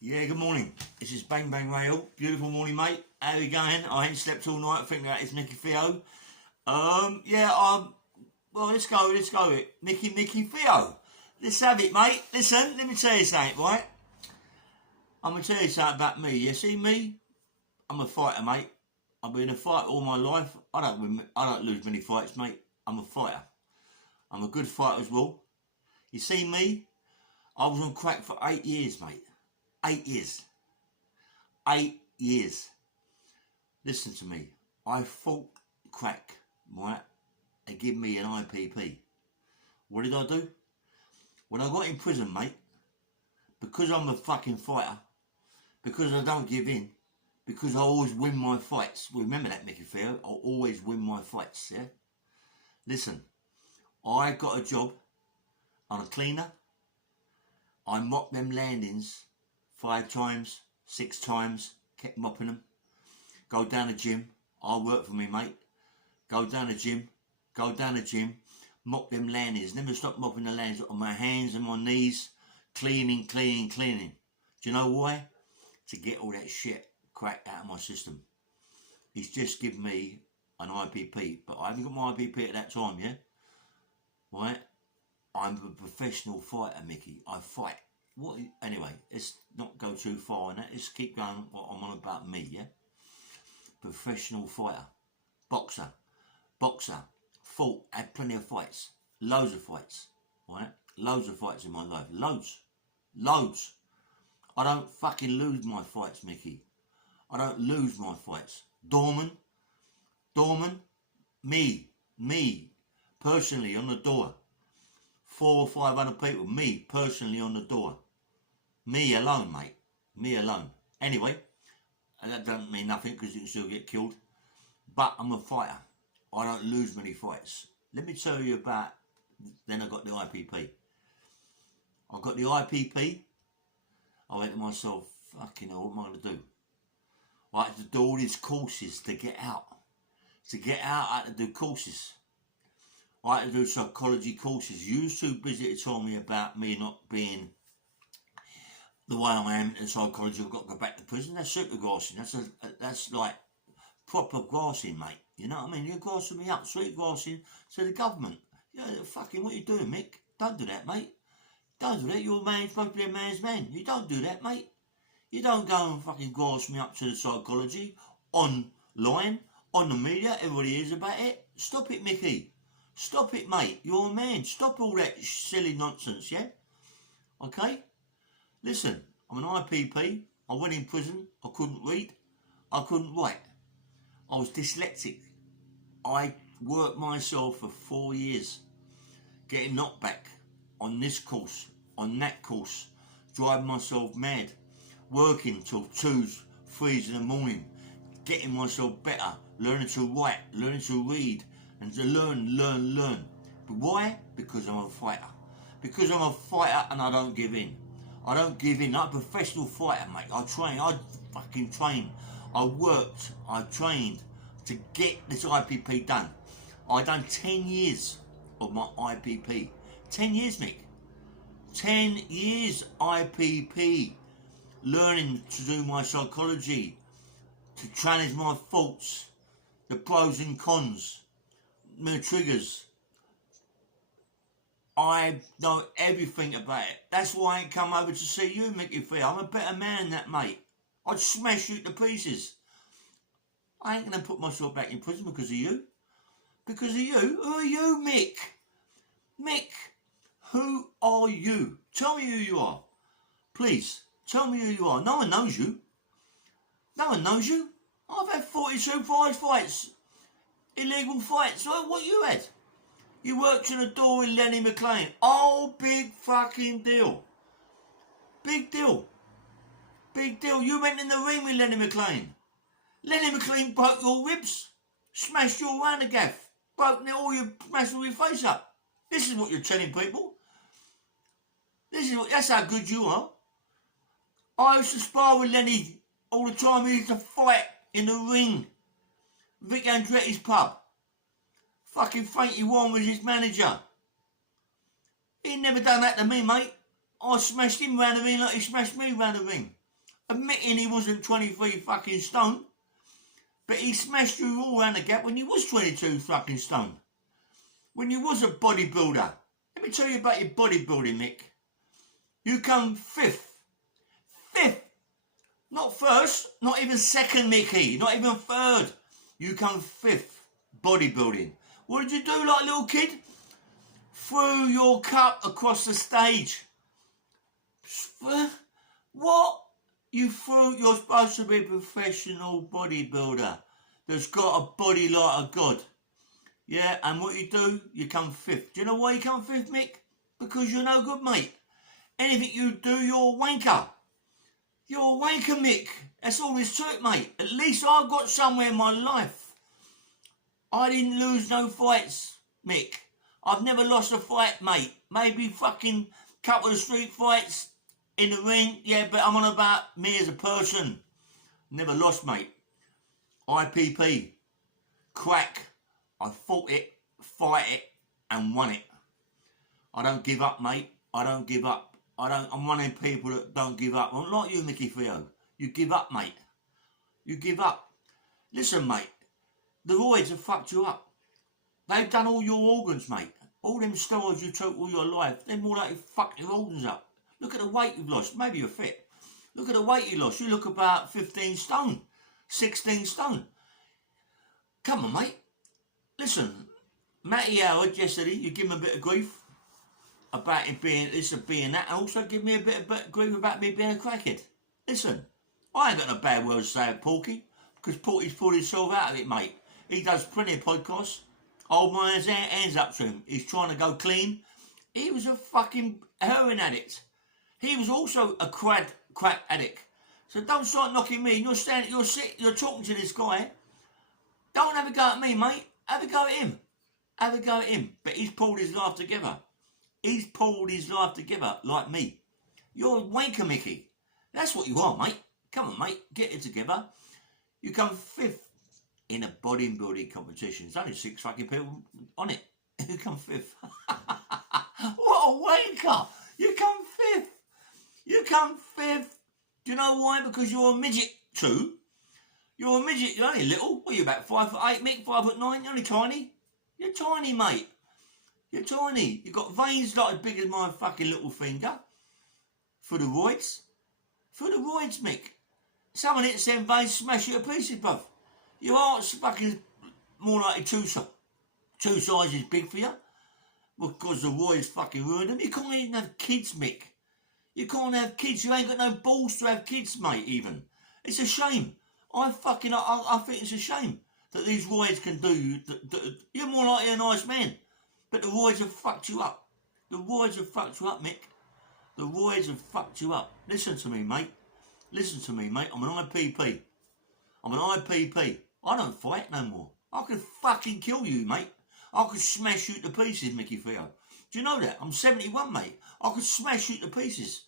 Yeah, good morning. This is Bang Bang Rail. Beautiful morning, mate. How you going? I ain't slept all night thinking about this Micky Theo. Well, let's go it. Micky Theo. Let's have it, mate. Listen, let me tell you something, right? I'm going to tell you something about me. You see me? I'm a fighter, mate. I've been a fighter all my life. I don't lose many fights, mate. I'm a fighter. I'm a good fighter as well. You see me? I was on crack for 8 years, mate. 8 years. 8 years. Listen to me. I fought crack, right? They give me an IPP. What did I do? When I got in prison, mate, because I'm a fucking fighter, because I don't give in, because I always win my fights. Remember that, Micky Theo. I'll always win my fights, yeah? Listen, I got a job on a cleaner. I mopped them landings 5 times, 6 times, kept mopping them. Go down the gym. I work for me, mate. Go down the gym, mop them landings. Never stop mopping the landings on my hands and my knees. Cleaning. Do you know why? To get all that shit crack out of my system. He's just given me an IPP, but I haven't got my IPP at that time, yeah? Right? I'm a professional fighter, Mickey. I fight. Anyway, let's not go too far on that. Let's keep going what I'm on about me, yeah? Professional fighter. Boxer. Fought, had plenty of fights. Loads of fights, right? Loads of fights in my life. Loads. I don't fucking lose my fights, Mickey. I don't lose my fights. Dorman, me, personally on the door. 400 or 500 people, me, personally on the door. Me alone, mate. Me alone. Anyway, that doesn't mean nothing because you can still get killed. But I'm a fighter. I don't lose many fights. Let me tell you about, then I got the IPP. I got the IPP. I went to myself, fucking hell, what am I going to do? I had to do all these courses to get out. I had to do courses. I had to do psychology courses. You were too busy to tell me about me not being the way I am in psychology. I've got to go back to prison. That's super grassing. That's like proper grassing, mate. You know what I mean? You're grassing me up, sweet grassing to the government. Yeah, fucking what you doing, Mick? Don't do that, mate. Don't do that. You're a man, supposed to be a man's man. You don't do that, mate. You don't go and fucking grass me up to the psychology online, on the media. Everybody hears about it. Stop it, Mickey. Stop it, mate. You're a man. Stop all that silly nonsense, yeah? Okay? Listen, I'm an IPP. I went in prison. I couldn't read. I couldn't write. I was dyslexic. I worked myself for 4 years, getting knocked back on this course, on that course, driving myself mad, working till 2s, 3s in the morning, getting myself better, learning to write, learning to read, and to learn. But why? Because I'm a fighter. Because I'm a fighter and I don't give in. I don't give in. I'm a professional fighter, mate. I fucking train. I worked, I trained to get this IPP done. I done 10 years of my IPP. 10 years, Mick. 10 years IPP. Learning to do my psychology, to challenge my thoughts, the pros and cons, my triggers. I know everything about it. That's why I ain't come over to see you, Micky Theo. I'm a better man than that, mate. I'd smash you to pieces. I ain't going to put myself back in prison because of you. Because of you? Who are you, Mick? Mick, who are you? Tell me who you are. Please, tell me who you are. No one knows you. No one knows you. I've had 42 prize fights. Illegal fights. What you had? You worked in a door with Lenny McLean. Oh, big fucking deal. Big deal. Big deal. You went in the ring with Lenny McLean. Lenny McLean broke your ribs. Smashed you around the gaff. Smashed all your face up. This is what you're telling people. That's how good you are. I used to spar with Lenny all the time. He used to fight in the ring. Vic Andretti's pub. Fucking Frankie Warren was his manager. He never done that to me, mate. I smashed him round the ring like he smashed me round the ring. admitting he wasn't 23 fucking stone, but he smashed you all around the gap when you was 22 fucking stone. When you was a bodybuilder. Let me tell you about your bodybuilding, Mick. You come fifth. Fifth. Not first, not even second, Mickey. Not even third. You come fifth. Bodybuilding. What did you do like a little kid? Threw your cup across the stage. What? You're supposed to be a professional bodybuilder that's got a body like a god. Yeah, and what you do, you come fifth. Do you know why you come fifth, Mick? Because you're no good, mate. Anything you do, you're a wanker. You're a wanker, Mick. That's all there's to it, mate. At least I've got somewhere in my life. I didn't lose no fights, Mick. I've never lost a fight, mate. Maybe fucking couple of street fights in the ring. Yeah, but I'm on about me as a person. Never lost, mate. IPP. Crack. I fought it, fight it, and won it. I don't give up, mate. I don't give up. I'm one of them people that don't give up. I'm like you, Micky Theo. You give up, mate. You give up. Listen, mate. The roids have fucked you up. They've done all your organs, mate. All them steroids you took all your life, they're more likely to fuck your organs up. Look at the weight you've lost. Maybe you're fit. Look at the weight you lost. You look about 15 stone, 16 stone. Come on, mate. Listen, Matty Howard yesterday, you give him a bit of grief about him being this and being that, and also give me a bit of grief about me being a crackhead. Listen, I ain't got no bad words to say at Porky, because Porky's pulled himself out of it, mate. He does plenty of podcasts. Old man's hands up to him. He's trying to go clean. He was a fucking heroin addict. He was also a crack addict. So don't start knocking me. You're talking to this guy. Don't have a go at me, mate. Have a go at him. Have a go at him. But he's pulled his life together. He's pulled his life together like me. You're a wanker, Mickey. That's what you are, mate. Come on, mate. Get it together. You come fifth in a bodybuilding competition. There's only 6 fucking people on it. You come fifth. What a wanker. You come fifth. You come fifth. Do you know why? Because you're a midget too. You're a midget. You're only little. What are you, about 5'8", Mick? 5'9"? You're only tiny. You're tiny, mate. You're tiny. You've got veins like as big as my fucking little finger. For the roids. For the roids, Mick. Someone hits them veins, smash you to pieces, bruv. Your heart's fucking more like two sizes big for you. Because the roids fucking ruined them. You can't even have kids, Mick. You can't have kids. You ain't got no balls to have kids, mate, even. It's a shame. I think it's a shame that these roids can do you. You're more like a nice man. But the roids have fucked you up. The roids have fucked you up, Mick. The roids have fucked you up. Listen to me, mate. Listen to me, mate. I'm an IPP. I'm an IPP. I don't fight no more. I could fucking kill you, mate. I could smash you to pieces, Micky Theo. Do you know that? I'm 71, mate. I could smash you to pieces.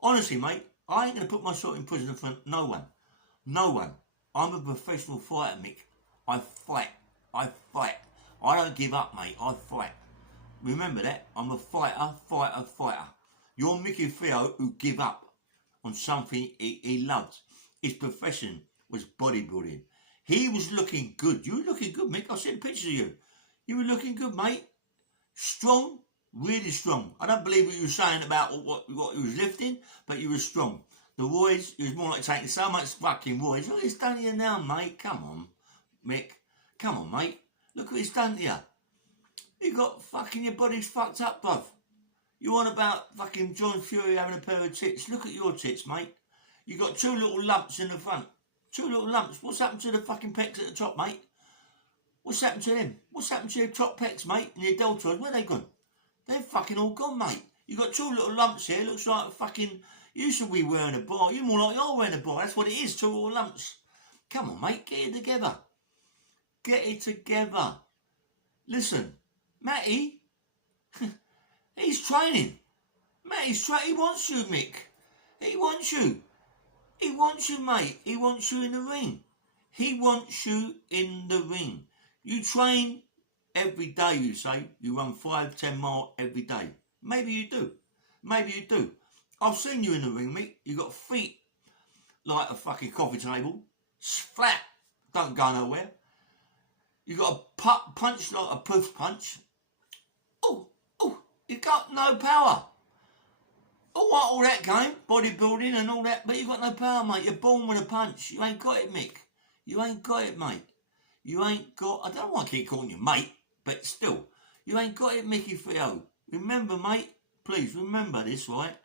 Honestly, mate, I ain't going to put myself in prison for no one. No one. I'm a professional fighter, Mick. I fight. I fight. I don't give up, mate. I fight. Remember that? I'm a fighter, fighter, fighter. You're Micky Theo who give up on something he loved. His profession was bodybuilding. He was looking good. You were looking good, Mick. I've seen pictures of you. You were looking good, mate. Strong. Really strong. I don't believe what you were saying about what you was lifting, but you were strong. The roids, you was more like taking so much fucking roids. Look what he's done to you now, mate. Come on, Mick. Come on, mate. Look what he's done to you. You got fucking, your body's fucked up, bruv. You on about fucking John Fury having a pair of tits. Look at your tits, mate. You got 2 little lumps in the front. 2 little lumps. What's happened to the fucking pecs at the top, mate? What's happened to them? What's happened to your top pecs, mate? And your deltoids? Where they gone? They're fucking all gone, mate. You got 2 little lumps here. Looks like a fucking... You should be wearing a bar. You're more like you're wearing a bar. That's what it is. 2 little lumps. Come on, mate. Get it together. Get it together. Listen, Matty, he's training. Matty's training. He wants you, Mick. He wants you. He wants you, mate. He wants you in the ring. He wants you in the ring. You train every day, you say. You run 5-10 miles every day. Maybe you do. Maybe you do. I've seen you in the ring, Mick. You got feet like a fucking coffee table. Flat. Don't go nowhere. You got a punch like a push punch. Oh, you got no power. Oh, what, all that game, bodybuilding and all that, but you got no power, mate. You're born with a punch. You ain't got it, Mick. You ain't got it, mate. You ain't got, I don't know why I keep calling you mate, but still, you ain't got it, Micky Theo. Remember, mate, please remember this, right?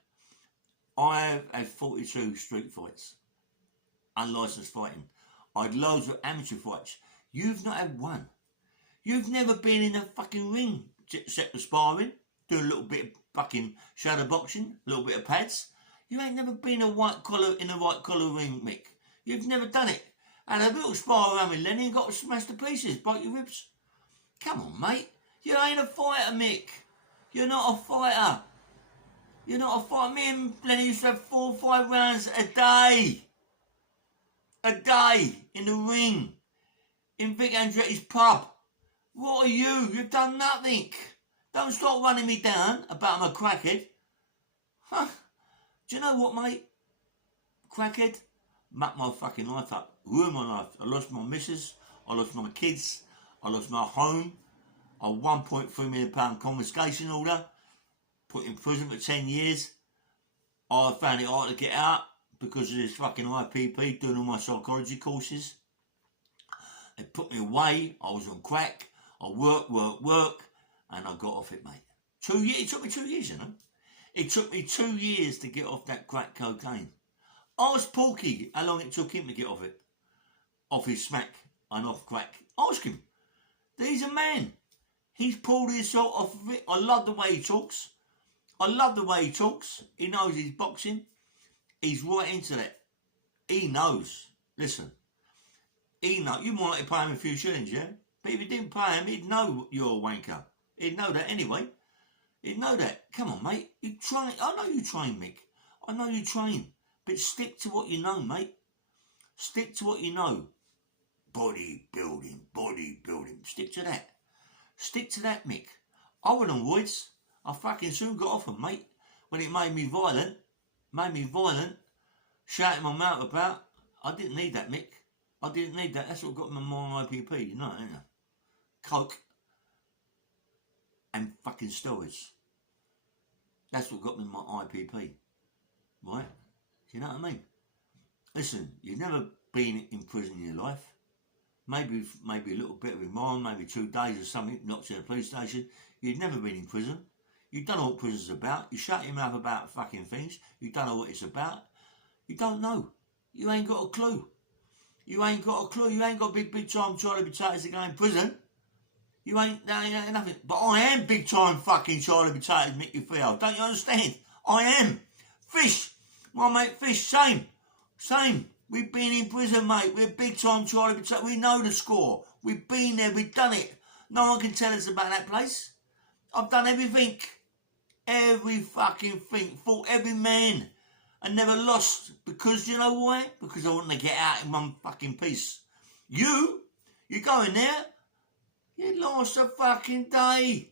I have had 42 street fights, unlicensed fighting. I had loads of amateur fights. You've not had one. You've never been in a fucking ring, except for sparring, do a little bit of fucking shadow boxing, a little bit of pads. You ain't never been in a white collar ring, Mick. You've never done it. And a little spar around with Lenny and got smashed to pieces, broke your ribs. Come on, mate. You ain't a fighter, Mick. You're not a fighter. You're not a fighter. Me and Lenny used to have 4 or 5 rounds a day. A day in the ring. In Vic Andretti's pub. What are you? You've done nothing. Don't start running me down about I'm a crackhead. Huh? Do you know what, mate? Crackhead? Mucked my fucking life up. Ruined my life. I lost my missus. I lost my kids. I lost my home. A £1.3 million confiscation order. Put in prison for 10 years. I found it hard to get out because of this fucking IPP doing all my psychology courses. They put me away. I was on crack. I work. And I got off it, mate. 2 years. It took me 2 years, you know. It took me 2 years to get off that crack cocaine. Ask Porky how long it took him to get off it. Off his smack and off crack. Ask him. He's a man. He's pulled himself off of it. I love the way he talks. He knows he's boxing. He's right into that. He knows. Listen. He knows. You might have to pay him a few shillings, yeah? But if you didn't pay him, he'd know you're a wanker. He'd know that anyway. He'd know that. Come on, mate. You train. I know you train, Mick. I know you train. But stick to what you know, mate. Stick to what you know. Bodybuilding. Stick to that. Stick to that, Mick. I went on roids. I fucking soon got off them, mate. When it made me violent. Shouting my mouth about. I didn't need that, Mick. I didn't need that. That's what got me my IPP. You know, ain't you? Coke. And fucking steroids. That's what got me my IPP. Right? Do you know what I mean? Listen, you've never been in prison in your life. Maybe a little bit of remand, maybe 2 days or something, knocked to the police station. You've never been in prison. You don't know what prison's about. You shut your mouth about fucking things. You don't know what it's about. You don't know. You ain't got a clue. You ain't got big time Charlie Potatoes to go in prison. You ain't nothing. But I am big time fucking Charlie Potatoes, Micky Theo. Don't you understand? I am. Fish. My mate Fish, same. We've been in prison, mate. We're big time Charlie Potatoes. We know the score. We've been there. We've done it. No one can tell us about that place. I've done everything. Every fucking thing. Fought every man. And never lost. Because, you know why? Because I wanted to get out in one fucking piece. You go in there. You'd last a fucking day.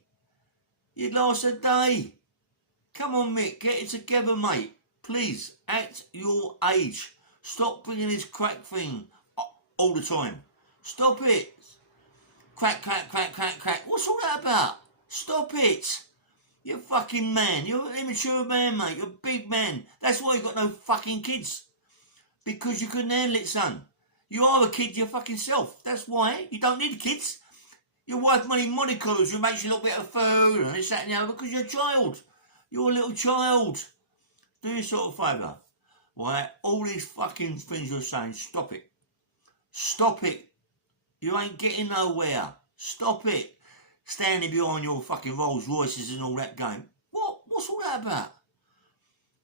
You'd last a day. Come on, Mick. Get it together, mate. Please, at your age. Stop bringing this crack thing all the time. Stop it. Crack. What's all that about? Stop it. You're a fucking man. You're an immature man, mate. You're a big man. That's why you got no fucking kids. Because you couldn't handle it, son. You are a kid your fucking self. That's why. You don't need kids. Your wife money collars who makes you look bit of food and this, that and the other because you're a child. You're a little child. Do yourself a favour. Right? All these fucking things you're saying, stop it. Stop it. You ain't getting nowhere. Stop it. Standing behind your fucking Rolls Royces and all that game. What's all that about?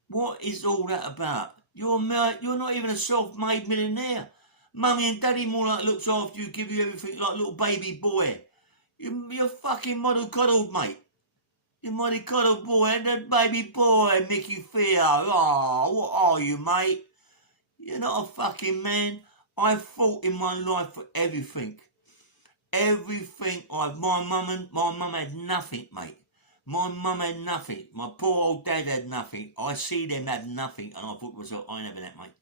What is all that about? You're not even a self-made millionaire. Mummy and daddy more like looks after you, give you everything like a little baby boy. You're fucking model-coddled, mate. You're model-coddled boy and that baby boy, Micky Theo. Oh, what are you, mate? You're not a fucking man. I've fought in my life for everything. Everything. My mum had nothing, mate. My mum had nothing. My poor old dad had nothing. I see them had nothing, and I thought to myself, I ain't having that, mate.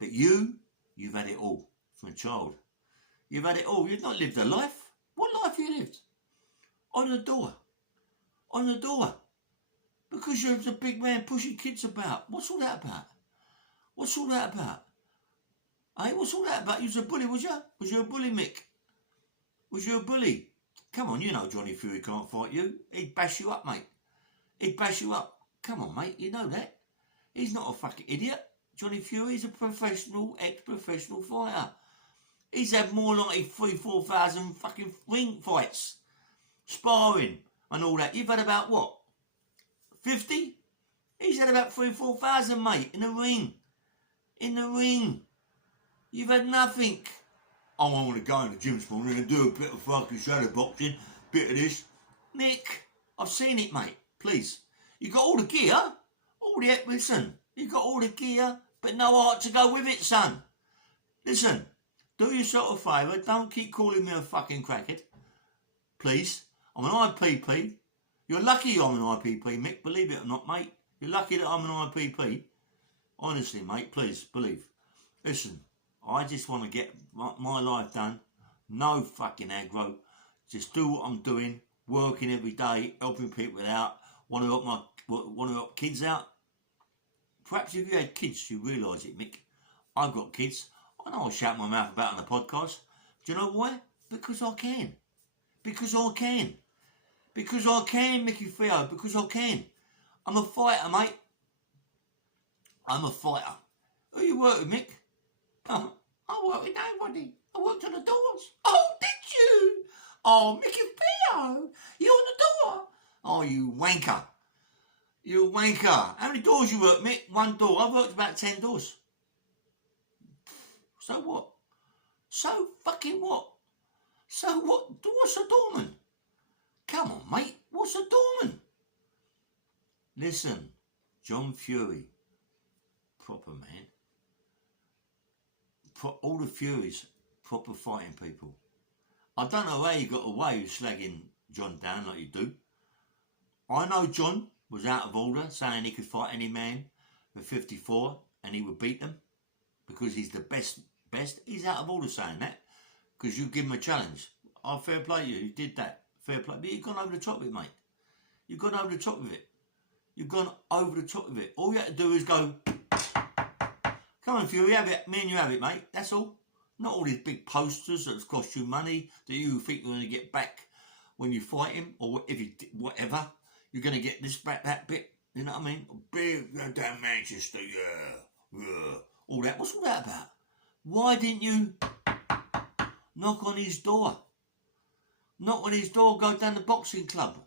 But you've had it all from a child. You've had it all. You've not lived a life. What life have you lived? On the door. On the door. Because you're a big man pushing kids about. What's all that about? What's all that about? Hey, what's all that about? You was a bully, was you? Was you a bully, Mick? Was you a bully? Come on, you know Johnny Fury can't fight you. He'd bash you up, mate. He'd bash you up. Come on, mate, you know that. He's not a fucking idiot. Johnny Fury's a professional, ex-professional fighter. He's had more like 3,000-4,000 fucking ring fights. Sparring and all that. You've had about what? 50? He's had about 3,000-4,000, mate, in the ring. In the ring. You've had nothing. Oh, I want to go in the gym this morning and do a bit of fucking shadow boxing, bit of this. Mick, I've seen it, mate. Please. You got all the gear. Listen, you got all the gear, but no heart to go with it, son. Listen, do yourself a favour. Don't keep calling me a fucking crackhead. Please. I'm an IPP. You're lucky I'm an IPP, Mick. Believe it or not, mate. You're lucky that I'm an IPP. Honestly, mate, please, believe. Listen, I just want to get my life done. No fucking aggro. Just do what I'm doing. Working every day, helping people out. Want to help kids out. Perhaps if you had kids, you realise it, Mick. I've got kids. I know I shout my mouth about on the podcast. Do you know why? Because I can. Because I can. Because I can, Micky Theo. Because I can. I'm a fighter, mate. I'm a fighter. Who you work with, Mick? Oh, I work with nobody. I worked on the doors. Oh, did you? Oh, Micky Theo. You're on the door. Oh, you wanker. You wanker. How many doors you work, Mick? One door. I've worked about 10 doors. So what? So fucking what? So what? What's a doorman? Come on, mate. What's a doorman? Listen, John Fury. Proper man. All the Furies, proper fighting people. I don't know how you got away with slagging John down like you do. I know John was out of order, saying he could fight any man for 54 and he would beat them because he's the best. He's out of order saying that because you give him a challenge. Oh, fair play you. You did that. Fair play. But you've gone over the top with it, mate. You've gone over the top with it. You've gone over the top of it. All you have to do is go, come on, Fury, have it. Me and you have it, mate. That's all. Not all these big posters that's cost you money that you think you're going to get back when you fight him, or if you whatever. You're going to get this back, that bit. You know what I mean? Big damn Manchester, yeah. All that. What's all that about? Why didn't you knock on his door? Knock on his door, go down the boxing club.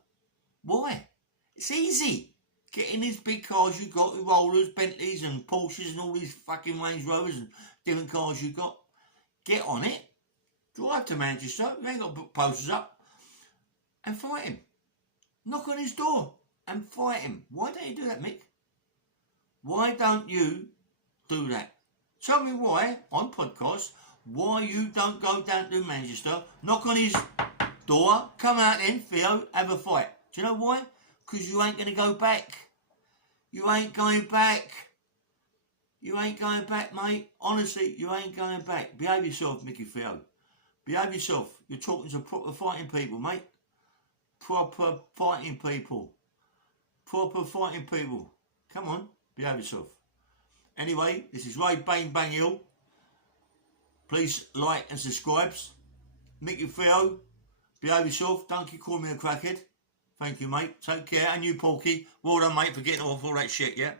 Why? It's easy. Get in these big cars you got, with rollers, Bentleys and Porsches and all these fucking Range Rovers and different cars you got. Get on it. Drive to Manchester. You ain't got to put posters up. And fight him. Knock on his door and fight him. Why don't you do that, Mick? Why don't you do that? Tell me why, on podcast, why you don't go down to Manchester, knock on his door, come out then, Theo, have a fight. Do you know why? Because you ain't going to go back. You ain't going back. You ain't going back, mate. Honestly, you ain't going back. Behave yourself, Micky Theo. Behave yourself. You're talking to proper fighting people, mate. Proper fighting people. Proper fighting people. Come on, behave yourself. Anyway, this is Ray Bang Hill. Please like and subscribe. Micky Theo, behave yourself. Don't keep calling me a crackhead. Thank you, mate. Take care. And you, Porky. Well done, mate, for getting off all that shit, yeah?